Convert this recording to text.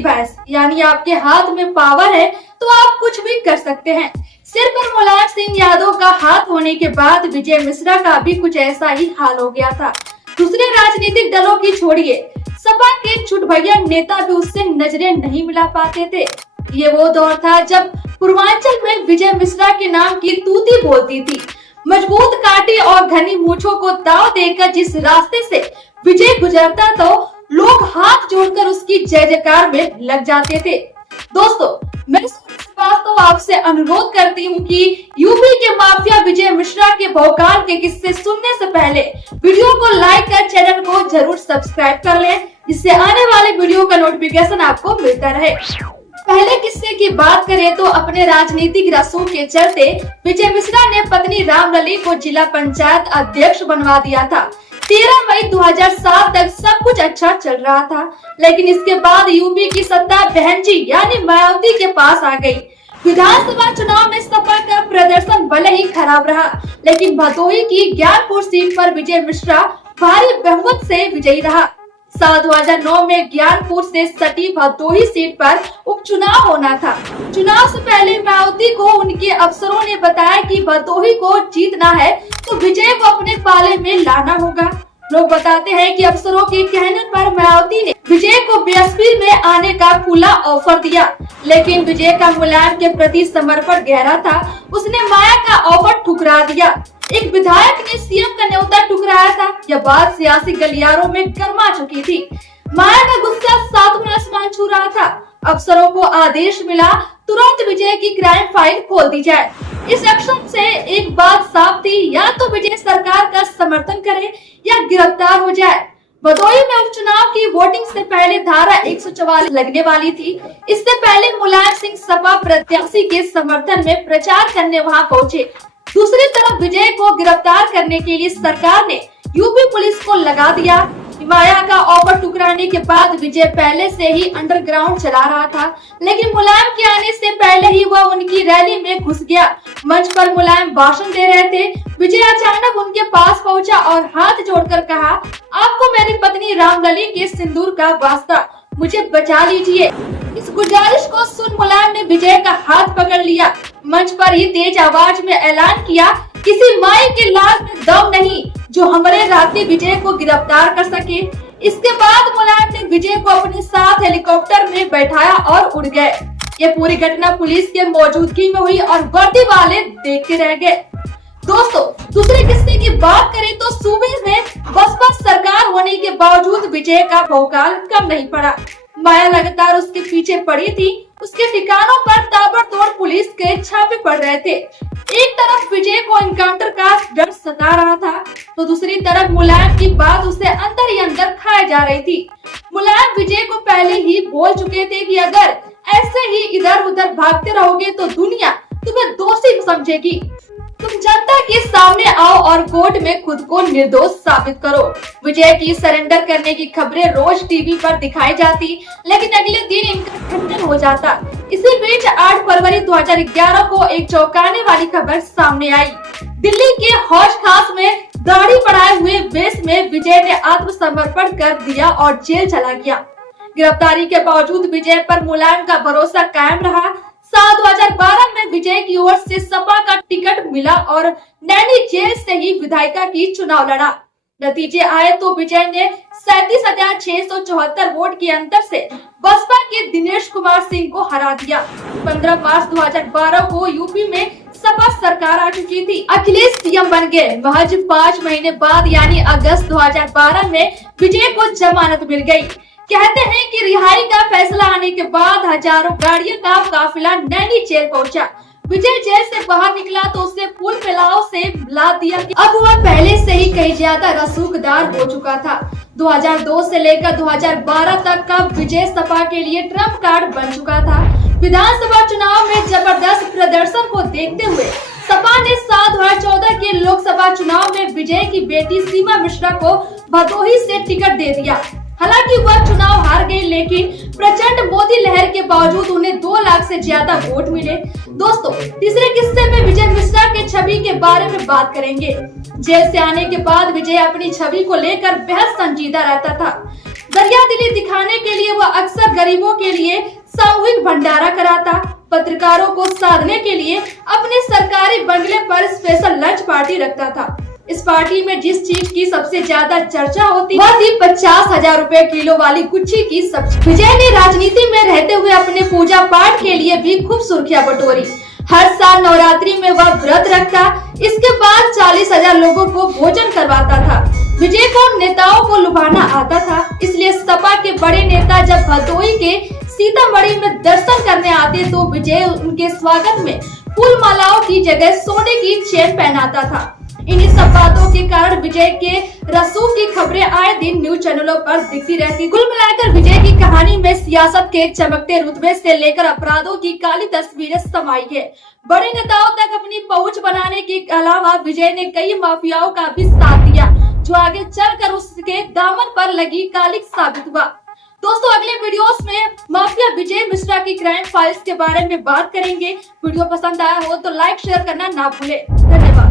भैंस, यानी आपके हाथ में पावर है तो आप कुछ भी कर सकते हैं। सिर पर मुलायम सिंह यादव का हाथ होने के बाद विजय मिश्रा का भी कुछ ऐसा ही हाल हो गया था। दूसरे राजनीतिक दलों की छोड़िए, सपा के चुटभैया नेता भी उससे नजरें नहीं मिला पाते थे। ये वो दौर था जब पूर्वांचल में विजय मिश्रा के नाम की तूती बोलती थी। मजबूत काटी और घनी मूंछों को दाव देकर जिस रास्ते से विजय गुजरता तो लोग हाथ जोड़कर उसकी जय जयकार में लग जाते थे। दोस्तों, मैं तो आपसे अनुरोध करती हूँ कि यूपी के माफिया विजय मिश्रा के भौकाल के किस्से सुनने से पहले वीडियो को लाइक कर चैनल को जरूर सब्सक्राइब कर लें, जिससे आने वाले वीडियो का नोटिफिकेशन आपको मिलता रहे। पहले किस्से की बात करें तो अपने राजनीतिक रसूख के चलते विजय मिश्रा ने पत्नी रामलली को जिला पंचायत अध्यक्ष बनवा दिया था। 13 मई 2007 तक सब कुछ अच्छा चल रहा था, लेकिन इसके बाद यूपी की सत्ता बहन जी यानी मायावती के पास आ गई। विधानसभा चुनाव में सपा का प्रदर्शन भले ही खराब रहा, लेकिन भदोही की ज्ञानपुर सीट पर विजय मिश्रा भारी बहुमत से विजयी रहा। साल 2009 में ज्ञानपुर से सटी भदोही सीट पर उपचुनाव होना था। चुनाव से पहले मायावती को उनके अफसरों ने बताया कि भदोही को जीतना है तो विजय को अपने पाले में लाना होगा। लोग बताते हैं कि अफसरों के कहने पर मायावती ने विजय को बीएसपी में आने का खुला ऑफर दिया, लेकिन विजय का मुलायम के प्रति समर्पण गहरा था। उसने माया का ऑफर ठुकरा दिया। एक विधायक ने सीएम का न्योता ठुकराया था। यह बात सियासी गलियारों में गर्मा चुकी थी। माया का गुस्सा सातवां आसमान छू रहा था। अफसरों को आदेश मिला, तुरंत विजय की क्राइम फाइल खोल दी जाए। इस एक्शन से एक बात साफ थी, या तो विजय सरकार का समर्थन करे या गिरफ्तार हो जाए। भदोही में उपचुनाव की वोटिंग से पहले धारा 144 लगने वाली थी। इससे पहले मुलायम सिंह सपा प्रत्याशी के समर्थन में प्रचार करने वहां पहुंचे। दूसरी तरफ विजय को गिरफ्तार करने के लिए सरकार ने यूपी पुलिस को लगा दिया। माया का ऑफर ठुकराने के बाद विजय पहले से ही अंडरग्राउंड चला रहा था, लेकिन मुलायम के आने से पहले ही वह उनकी रैली में घुस गया। मंच पर मुलायम भाषण दे रहे थे। विजय अचानक उनके पास पहुंचा और हाथ जोड़कर कहा, आपको मेरी पत्नी रामलली के सिंदूर का वास्ता, मुझे बचा लीजिए। इस गुजारिश को सुन मुलायम ने विजय का हाथ पकड़ लिया। मंच पर ही तेज आवाज में ऐलान किया, किसी माई के लाल में दम नहीं जो हमारे राती विजय को गिरफ्तार कर सके। इसके बाद मुलायम ने विजय को अपने साथ हेलीकॉप्टर में बैठाया और उड़ गए। ये पूरी घटना पुलिस के मौजूदगी में हुई और वर्दी वाले देखते रह गए। दोस्तों, दूसरे किस्से की बात करें तो सूबे में बसपा सरकार होने के बावजूद विजय का भौकाल कम नहीं पड़ा। माया लगातार उसके पीछे पड़ी थी। उसके ठिकानों पर ताबड़तोड़ पुलिस के छापे पड़ रहे थे। एक तरफ विजय को एनकाउंटर का डर सता रहा था, तो दूसरी तरफ मुलायम की बात उसे अंदर ही अंदर खाए जा रही थी। मुलायम विजय को पहले ही बोल चुके थे कि अगर ऐसे ही इधर उधर भागते रहोगे तो दुनिया तुम्हें दोषी समझेगी। तुम जनता के सामने आओ और कोर्ट में खुद को निर्दोष साबित करो। विजय की सरेंडर करने की खबरें रोज टीवी पर दिखाई जाती, लेकिन अगले दिन इनका खंडन हो जाता। इसी बीच 8 फरवरी 2011 को एक चौंकाने वाली खबर सामने आई। दिल्ली के हौज खास में दाढ़ी बढ़ाए हुए वेश में विजय ने आत्मसमर्पण कर दिया और जेल चला गया। गिरफ्तारी के बावजूद विजय पर मुलायम का भरोसा कायम रहा। साल 2012 में विजय की ओर से सपा का टिकट मिला और नैनी जेल से ही विधायिका की चुनाव लड़ा। नतीजे आए तो विजय ने 37,674 वोट के अंतर से बसपा के दिनेश कुमार सिंह को हरा दिया। 15 मार्च 2012 को यूपी में सपा सरकार आ चुकी थी। अखिलेश सीएम बन गए। महज 5 महीने बाद यानी अगस्त 2012 में विजय को जमानत मिल गई। कहते हैं कि रिहाई का फैसला आने के बाद हजारों गाड़ियों का काफिला नैनी जेल पहुंचा। विजय जेल से बाहर निकला तो उसे फूल फैलाव से ला दिया कि अब वह पहले से ही कहीं ज्यादा रसूखदार हो चुका था। 2002 से लेकर 2012 तक का विजय सपा के लिए ट्रम्प कार्ड बन चुका था। विधानसभा चुनाव में जबरदस्त प्रदर्शन को देखते हुए सपा ने साल 2014 के लोकसभा चुनाव में विजय की बेटी सीमा मिश्रा को भदोही से टिकट दे दिया। हालांकि वह चुनाव हार गई, लेकिन प्रचंड मोदी लहर के बावजूद उन्हें 2 लाख से ज्यादा वोट मिले। दोस्तों, तीसरे किस्से में विजय मिश्रा के छवि के बारे में बात करेंगे। जेल से आने के बाद विजय अपनी छवि को लेकर बेहद संजीदा रहता था। दरियादिली दिखाने के लिए वह अक्सर गरीबों के लिए सामूहिक भंडारा कराता। पत्रकारों को साधने के लिए अपने सरकारी बंगले पर स्पेशल लंच पार्टी रखता था। इस पार्टी में जिस चीज की सबसे ज्यादा चर्चा होती वह थी 50,000 रुपए किलो वाली गुच्छी की सब्जी। विजय ने राजनीति में रहते हुए अपने पूजा पाठ के लिए भी खूब सुर्खियां बटोरी। हर साल नवरात्रि में वह व्रत रखता, इसके बाद 40,000 लोगों को भोजन करवाता था। विजय को नेताओं को लुभाना आता था, इसलिए सपा के बड़े नेता जब भदोही के सीतामढ़ी में दर्शन करने आते तो विजय उनके स्वागत में फूल मालाओं की जगह सोने की चेन पहनाता था। इन्हीं सब बातों के कारण विजय के रसूख की खबरें आए दिन न्यूज चैनलों पर दिखती रहती। कुल मिलाकर विजय की कहानी में सियासत के चमकते रुतबे से लेकर अपराधों की काली तस्वीरें समाई है। बड़े नेताओं तक अपनी पहुंच बनाने के अलावा विजय ने कई माफियाओं का भी साथ दिया, जो आगे चलकर उसके दामन पर लगी कालिक साबित हुआ। दोस्तों, अगले वीडियोस में माफिया विजय मिश्रा की क्राइम फाइल्स के बारे में बात करेंगे। वीडियो पसंद आया हो तो लाइक शेयर करना ना भूले। धन्यवाद।